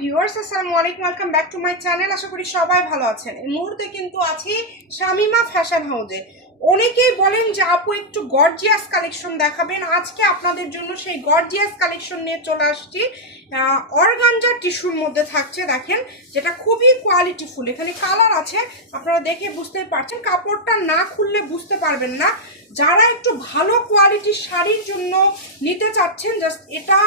Viewers, আসসালামু আলাইকুম, welcome back to my channel. আশা করি সবাই ভালো আছেন। এই মুহূর্তে কিন্তু আছি শামিমা ফ্যাশন হাউসে। অনেকেই বলেন যে আপু একটু গর্জিয়াস কালেকশন দেখাবেন। আজকে আপনাদের জন্য সেই গর্জিয়াস কালেকশন নিয়ে চলে আসছি। অর্গানজা টিস্যুর মধ্যে থাকছে, দেখেন, যেটা খুবই কোয়ালিটিফুল। এখানে কালার আছে, আপনারা দেখে বুঝতে পারছেন। কাপড়টা না খুললে বুঝতে পারবেন না। যারা একটু ভালো কোয়ালিটির শাড়ির জন্য নিতে চাচ্ছেন, জাস্ট এটা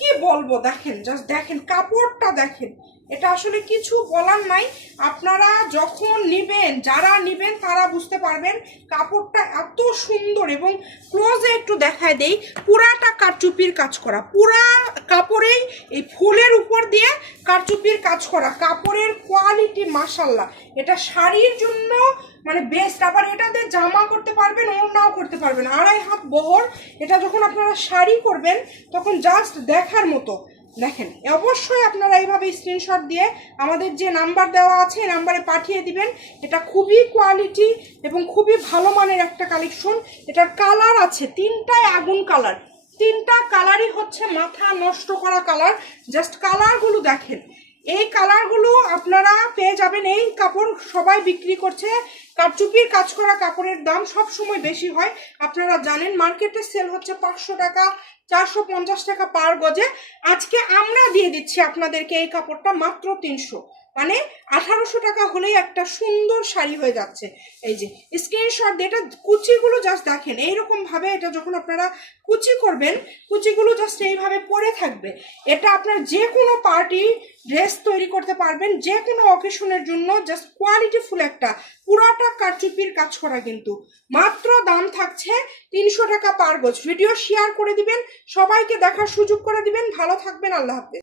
কি বলবো, দেখেন, জাস্ট দেখেন কাপড়টা, দেখেন, এটা আসলে কিছু বলার নাই। আপনারা যখন নেবেন, যারা নেবেন তারা বুঝতে পারবেন কাপড়টা এত সুন্দর। এবং ক্লোজে একটু দেখায় দেই, পুরাটা কারচুপির কাজ করা, পুরা কাপড়েই এই ফুলের উপর দিয়ে কারচুপির কাজ করা। কাপড়ের কোয়ালিটি মাশাল্লাহ, এটা শাড়ির জন্য মানে বেস্ট। আবার এটাতে জামা করতে পারবেন, ওড়নাও করতে পারবেন। 2.5 হাত বহর। এটা যখন আপনারা শাড়ি করবেন তখন জাস্ট দেখার মতো। দেখেন, অবশ্যই আপনারা এইভাবে স্ক্রিনশট দিয়ে আমাদের যে নাম্বার দেওয়া আছে এই নাম্বারে পাঠিয়ে দিবেন। এটা খুবই কোয়ালিটি এবং খুবই ভালো মানের একটা কালেকশন। এটার কালার আছে 3টাই আগুন কালার। 3টা কালারই হচ্ছে মাথা নষ্ট করা কালার। জাস্ট কালারগুলো দেখেন। এই কালারগুলো আপনারা পেয়ে যাবেন। এই কাপড় সবাই বিক্রি করছে। কারচুপির কাজ করা কাপড়ের দাম সব সময় বেশি হয়, আপনারা জানেন। মার্কেটে সেল হচ্ছে 500 টাকা, 450 টাকা পার গজে। আজকে আমরা দিয়ে দিচ্ছি আপনাদেরকে এই কাপড়টা মাত্র 300, মানে 1800 টাকা হলেই একটা সুন্দর শাড়ি হয়ে যাচ্ছে। এই যে স্ক্রিনশট দিয়ে, এটা কুচিগুলো জাস্ট দেখেন। এইরকম ভাবে এটা যখন আপনারা কুচি করবেন, কুচিগুলো জাস্ট এইভাবে পরে থাকবে। এটা আপনার যে কোনো পার্টি ড্রেস তৈরি করতে পারবেন, যে কোনো অকেশনের জন্য। জাস্ট কোয়ালিটিফুল একটা, পুরাটা কারচুপির কাজ করা। কিন্তু মাত্র দাম থাকছে 300 টাকা পার গজ। ভিডিও শেয়ার করে দিবেন, সবাইকে দেখার সুযোগ করে দিবেন। ভালো থাকবেন, আল্লাহ হাফেজ।